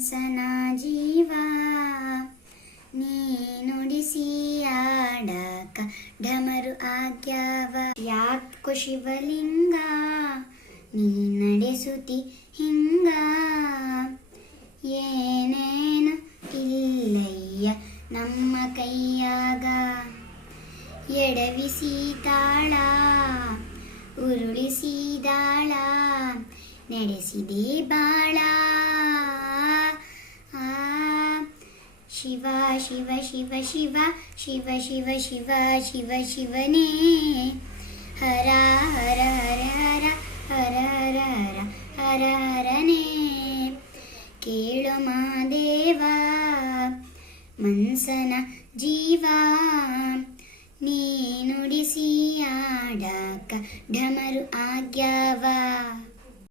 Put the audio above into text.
ಮನ್ಸನ ಜೀವ ನೀ ನುಡಿಸಿ ಆಡಕ ಢಮರು ಆಗ್ಯಾವ. ಯಾಕೋ ಶಿವಲಿಂಗ ನೀ ನಡೆಸುತ್ತಿ ಹಿಂಗ, ಏನೇನು ಇಲ್ಲಯ್ಯ ನಮ್ಮ ಕೈಯಾಗ. ಎಡವಿಸಿ ತಾಳ ಉರುಳಿಸಿದಾಳ ನಡೆಸಿದೆ ಬಾಳ. ಶಿವ ಶಿವ ಶಿವ ಶಿವ ಶಿವ ಶಿವ ಶಿವ ಶಿವ ಶಿವನೇ, ಹರ ಹರ ಹರ ಹರ ಹರ ಹರ ಹರ ಹರ ಹರನೇ. ಕೇಳು ಮಾದೇವ ಮನ್ಸನ ಜೀವ ನೀ ನುಡಿಸಿ ಆಡಕ ಢಮರು ಆಗ್ಯಾವ.